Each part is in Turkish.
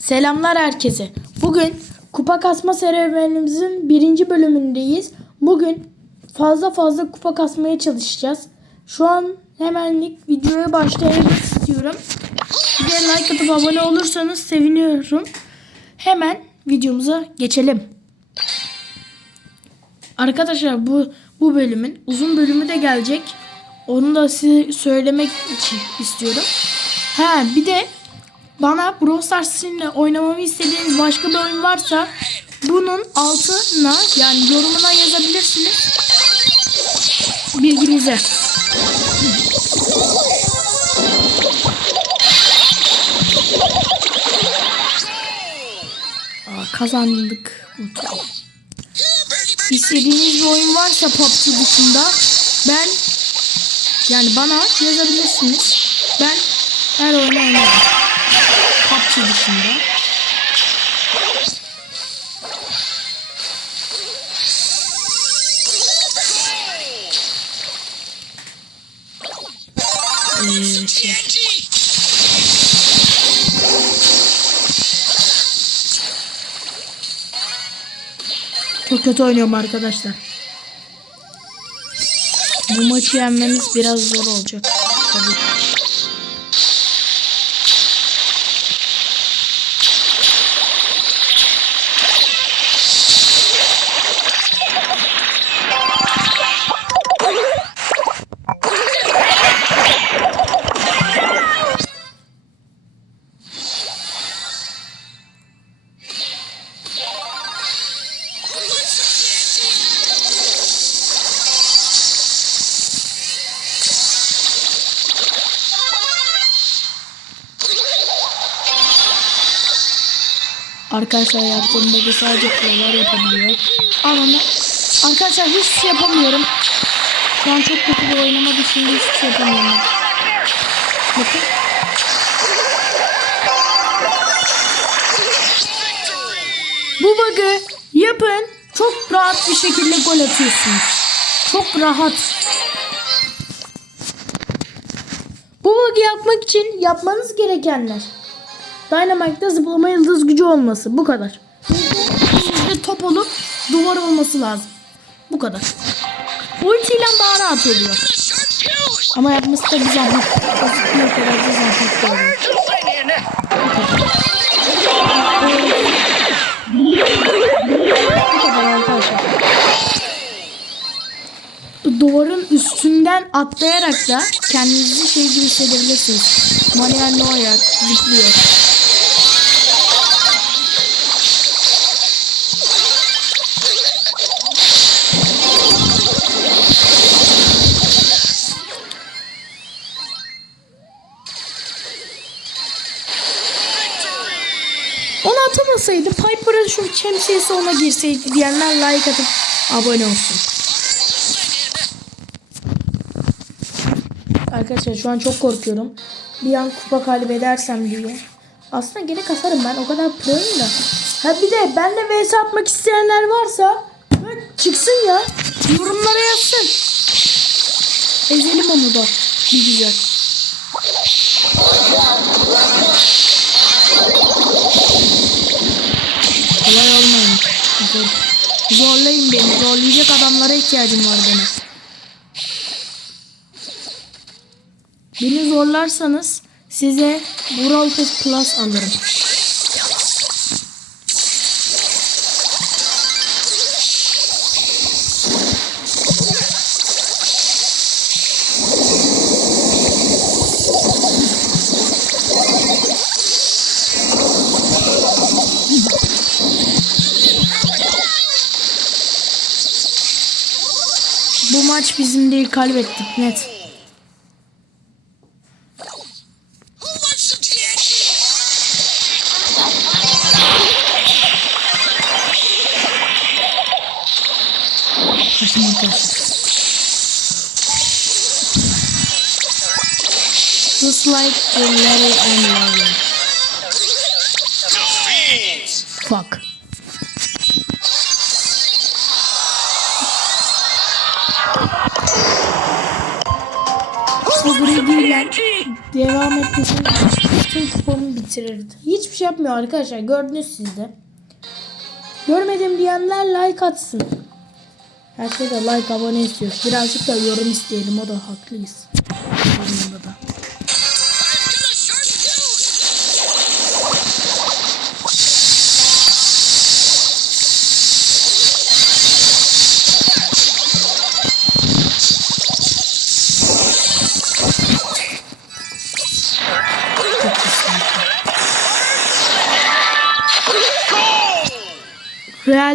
Selamlar herkese. Bugün kupa kasma serüvenimizin birinci bölümündeyiz. Bugün fazla fazla kupa kasmaya çalışacağız. Şu an hemenlik videoya başlamak istiyorum. Bir like atıp abone olursanız seviniyorum. Hemen videomuza geçelim. Arkadaşlar bu bu bölümün uzun bölümü de gelecek. Onu da size söylemek için istiyorum. Ha bir de bana Brawl Stars sizinle oynamamı istediğiniz başka bir oyun varsa bunun altına yani yorumuna yazabilirsiniz. Bilginize. Aa, kazandık. İstediğiniz bir oyun varsa PUBG dışında ben yani bana yazabilirsiniz. Ben her oyunu oynarım. PUBG dışında. Ee, şey. Çok kötü oynuyorum arkadaşlar. Bu maçı yenmemiz biraz zor olacak. Tabii. Sadece prolar yapabiliyor. Ama arkadaşlar hiç şey yapamıyorum. Şu an çok kötü bir oynama dışında hiçbir şey yapamıyorum. Bakın. Bu bug'ı yapın. Çok rahat bir şekilde gol atıyorsunuz. Çok rahat. Bu bug'ı yapmak için yapmanız gerekenler. Dynamite'da zıplama yıldız gücü olması. Bu kadar. Top olup duvar olması lazım. Bu kadar. Ultiyle daha rahat oluyor. Ama yapması da zahmet. Ne kadar da zahmetli oluyor. Bu kadar arkadaşlar. Duvarın üstünden atlayarak da kendinizi şey gibi hissedebilirsiniz. Manuel Neuer zıplıyor. Şemsiyesi ona girseydi diyenler like atıp abone olsun. Arkadaşlar şu an çok korkuyorum. Bir an kupa kaybedersem diye. Aslında gene kasarım ben o kadar proyum da. Ha bir de benle vs atmak isteyenler varsa çıksın ya. Yorumlara yazsın. Ezelim onu da. Bir güzel. Kolay olmayın. Zor. Zorlayın beni. Zorlayacak adamlara ihtiyacım var benim. Beni zorlarsanız size Brawl Plus alırım. Bu maç bizim değil kaybettik net. Kaçtım. Just like a Larry and! Fuck. Bitirirdi. Hiçbir şey yapmıyor arkadaşlar. Gördünüz siz de. Görmedim diyenler like atsın. Her şeyde like abone istiyoruz. Birazcık da yorum isteyelim. O da haklıyız.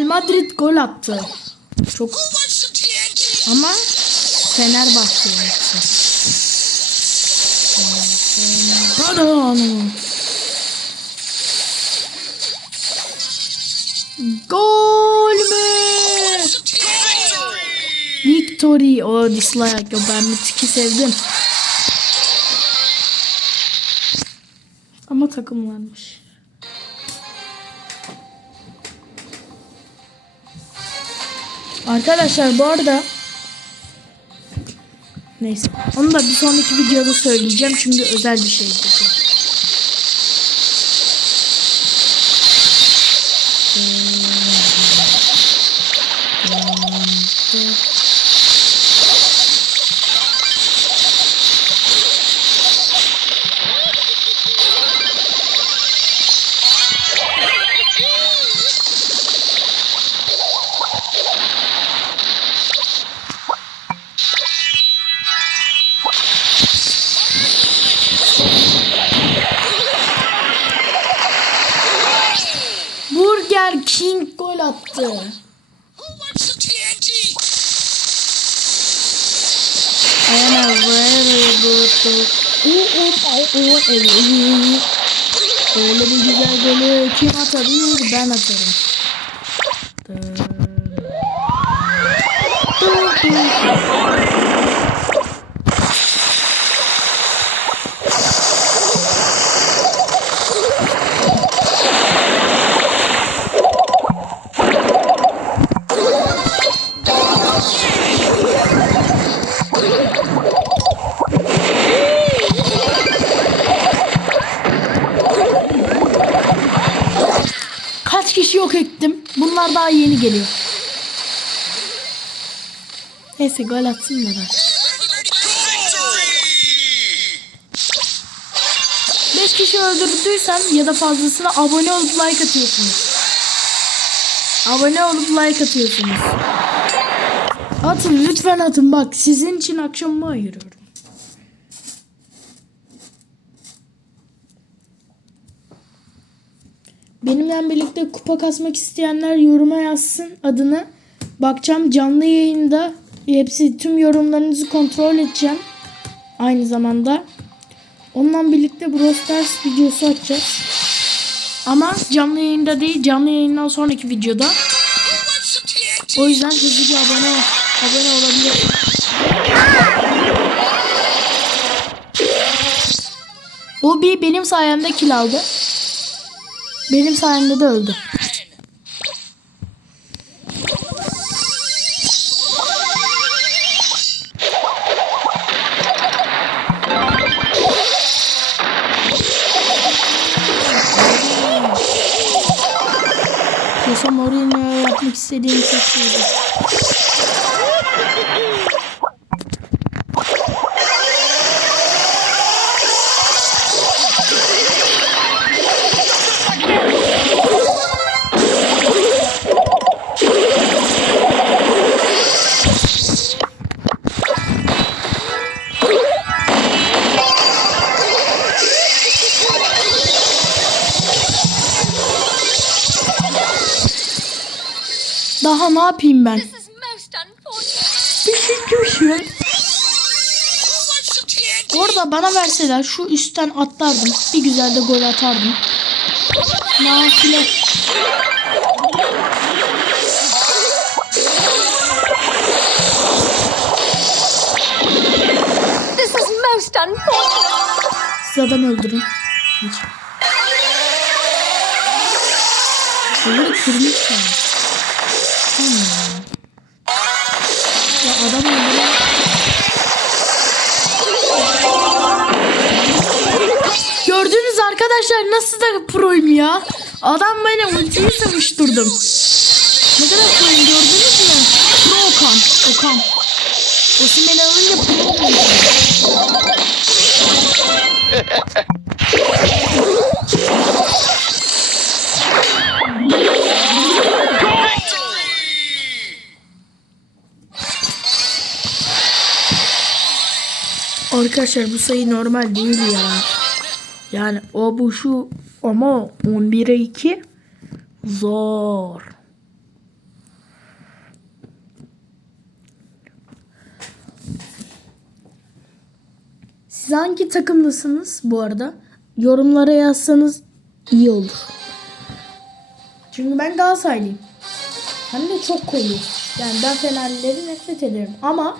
Madrid gol attı. Çok ama Fenerbahçe yaptı. Pardon. Gol mü? Victory. O dislike. Yo, ben Müthiş'i sevdim. Ama takımlanmış. Arkadaşlar bu arada Neyse. Onu da bir sonraki videoda söyleyeceğim çünkü özel bir şey TNT? I am a very good. Öyle bir güzel golü kim atabilir? Ben atarım. Geliyor. Neyse gol atsınlar artık. 5 kişi öldürdüysen ya da fazlasına abone olup like atıyorsunuz. Abone olup like atıyorsunuz. Atın lütfen atın bak sizin için akşamımı ayırıyorum. Benimle birlikte kupa kasmak isteyenler yoruma yazsın adını. Bakacağım canlı yayında hepsi tüm yorumlarınızı kontrol edeceğim. Aynı zamanda. Onunla birlikte Brawl Stars videosu açacağız. Ama canlı yayında değil, canlı yayından sonraki videoda. O yüzden hızlıca abone abone olabilir. O bir benim sayemde kill aldı. Benim sayemde de öldü. Jose Mourinho'ya yapmak istediğim şeydi. Wants some TNT? Orada bana verseler şu üstten atlardım. Bir güzel de gol atardım. Nafile. This is most unfortunate. Öldürün. Hiç. Böyle kırmışlar. Hmm. Ya adam öldüren... Gördünüz Arkadaşlar nasıl da proyum ya. Adam beni ultiyi savuşturdum. Ne kadar proyum gördünüz mü? Pro Okan. Okan. Osimhen'i alınca pro oluyor. Arkadaşlar bu sayı normal değil ya. Yani o bu şu ama 11'e 2 zor. Siz hangi takımlısınız bu arada? Yorumlara yazsanız iyi olur. Çünkü ben Galatasaraylıyım. Hem de çok koyu. Yani ben Fenerlileri nefret ederim. Ama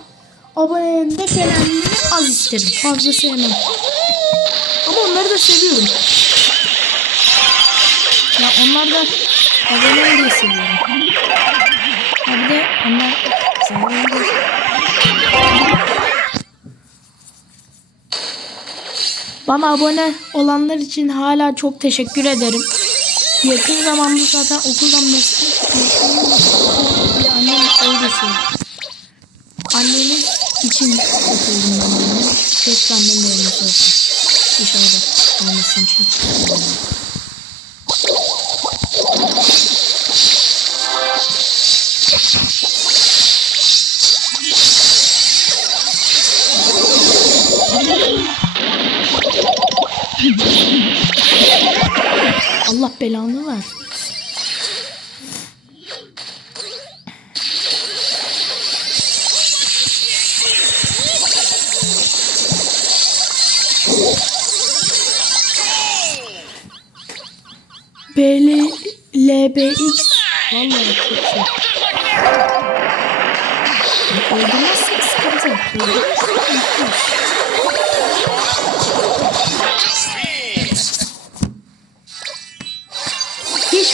abonelerimde Fenerlileri az isterim. Fazla sevmem. Ama onları da seviyorum. Ya onlar da aboneleri de seviyorum. Ha bir de onlar de Bana abone olanlar için hala çok teşekkür ederim. Yakın zamanda zaten okuldan bir annem öyle söyledi. İçin okuldum ben bunu. Keşke annem de olması olsun. Dışarıda olmasın hiç. Allah belanı ver.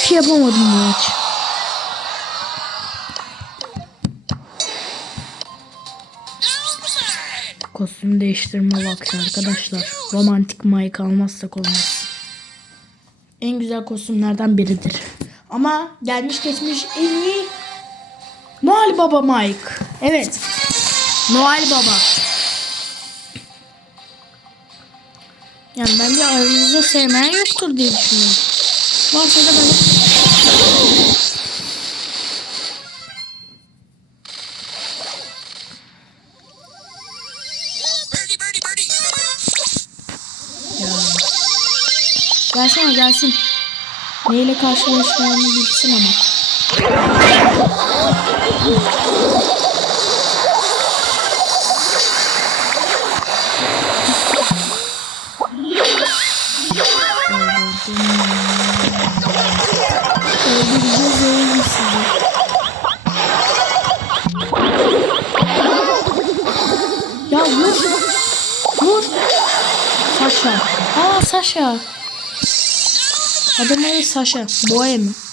Şey yapamadım bu maç. Kostüm değiştirme vakti arkadaşlar. Romantik Mike almazsak olmaz. En güzel kostümlerden biridir. Ama gelmiş geçmiş en iyi Noel Baba Mike. Evet. Noel Baba. Yani bence aranızda sevmeyen yoktur diye düşünüyorum. Varsa da bana Birdie, birdie, birdie. ya. Gelsene gelsin. Neyle karşılaşacağını bilsin ama. Adamın adı Saşa. Boğa mı? Nasıl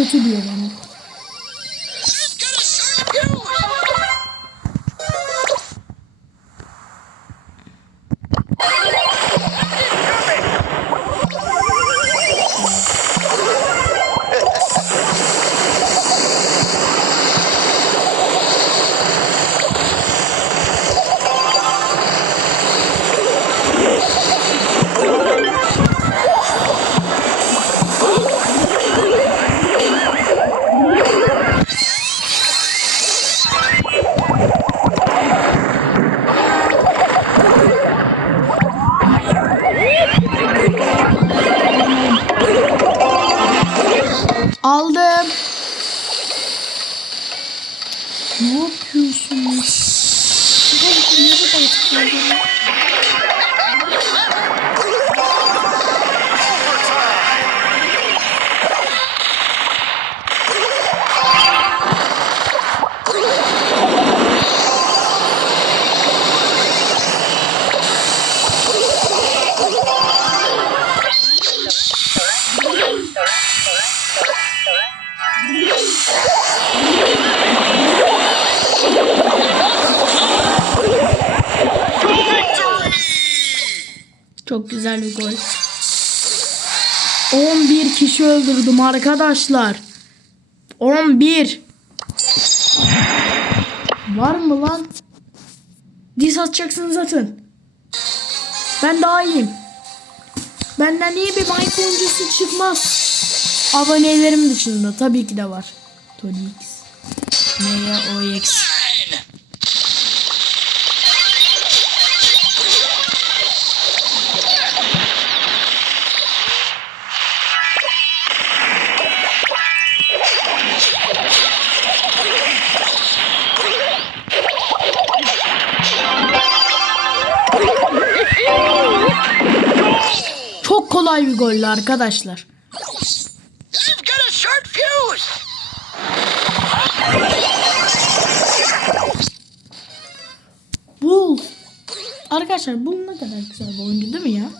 কচু দিয়ে দেবো kişi öldürdüm arkadaşlar. 11. Var mı lan? Dis atacaksınız atın. Ben daha iyiyim. Benden iyi bir Minecraft oyuncusu çıkmaz. Abonelerim dışında tabii ki de var. Tony X. Neye OX. Çok kolay bir gollü arkadaşlar. Bull. Arkadaşlar Bull ne kadar güzel bir oyuncu değil mi ya?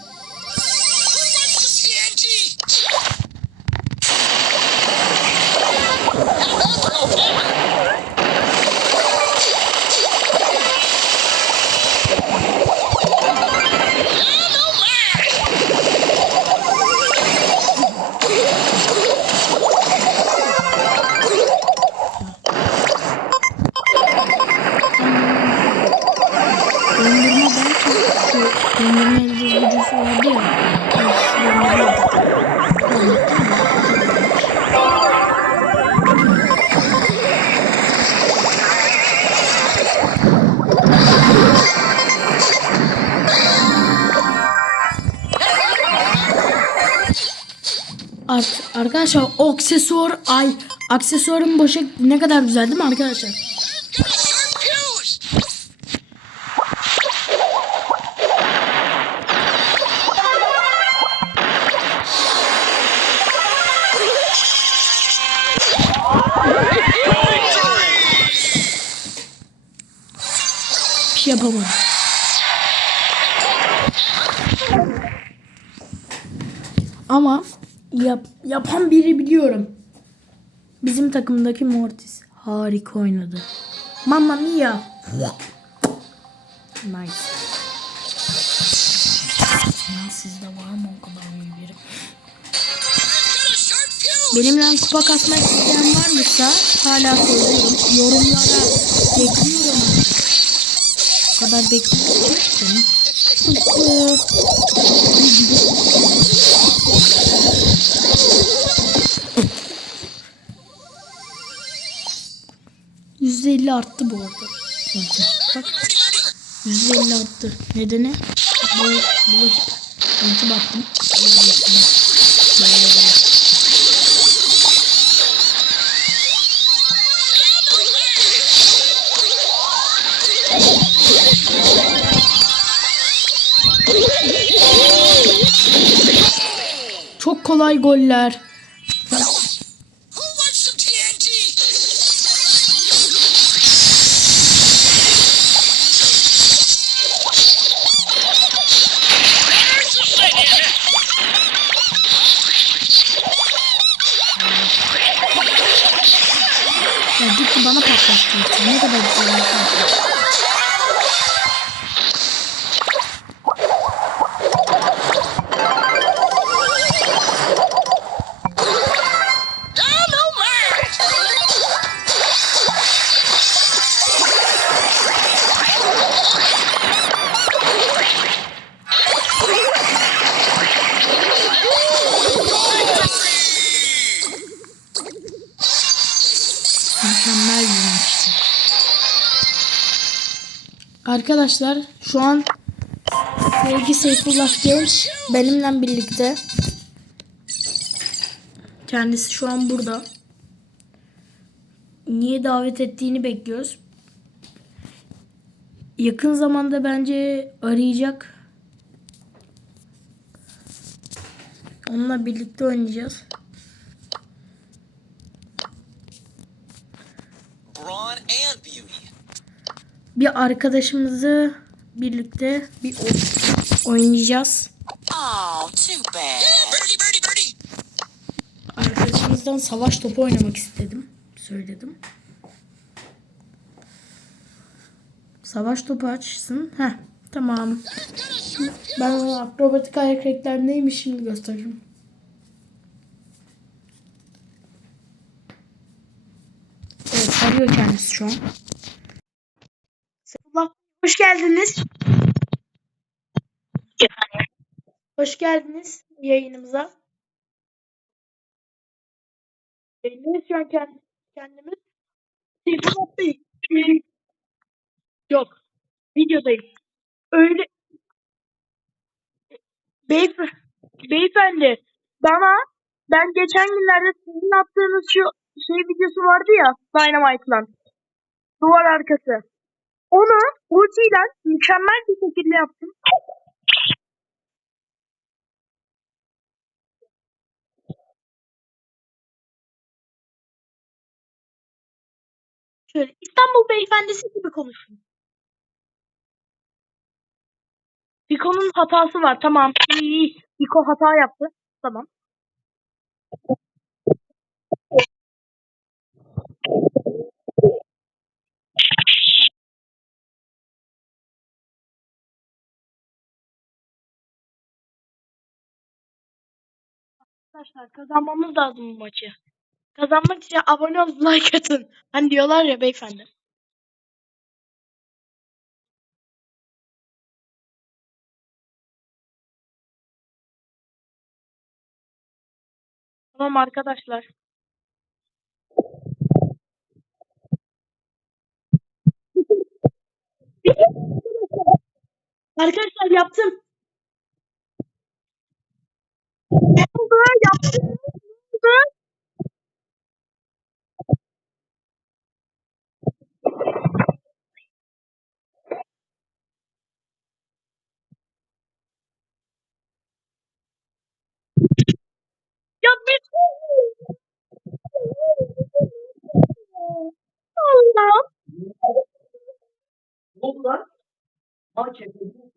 Arkadaşlar aksesuar ay aksesuarın başı ne kadar güzel değil mi arkadaşlar? Yap, yapan biri biliyorum. Bizim takımdaki Mortis harika oynadı. Mamma mia. Nice. Sizde var mı o kadar iyi biri? Benimle kupa kasmak isteyen varsa hala söylüyorum. Yorumlara bekliyorum. O kadar bekliyorum. Yüzde elli arttı bu arada. Bak yüzde elli arttı. Nedeni? Bu, bu ulti baktım. Böyle. Kolay goller. Arkadaşlar şu an sevgi Seyfullah Genç benimle birlikte Kendisi şu an burada. Niye davet ettiğini bekliyoruz. Yakın zamanda bence arayacak. Onunla birlikte oynayacağız. Brawn and beauty. Bir arkadaşımızı birlikte bir oy- oynayacağız. Oh, too bad. Birdie, birdie, birdie. Arkadaşımızdan savaş topu oynamak istedim. Söyledim. Savaş topu açsın. Heh, tamam. Ben ona akrobatik ayak hareketler neymiş şimdi göstereceğim. Evet arıyor kendisi şu an. Hoş geldiniz. Hoş geldiniz yayınımıza. Yayındayız şu an kend- kendimiz. Yok. Videodayım. Öyle. Beyef beyefendi bana ben geçen günlerde sizin attığınız şu şey videosu vardı ya Dynamite'la duvar arkası. Onu ultiyle mükemmel bir şekilde yaptım. Şöyle İstanbul beyefendisi gibi konuşun. Fiko'nun hatası var. Tamam. İyi. Fiko hata yaptı. Tamam. Arkadaşlar kazanmamız lazım bu maçı. Kazanmak için abone olup like atın. Hani diyorlar ya beyefendi. Tamam arkadaşlar. Arkadaşlar yaptım. Ne. Ne oldu? Ya bir Allah. Ne oldu lan? Aa çekildi.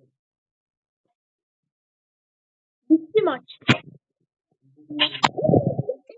İki much?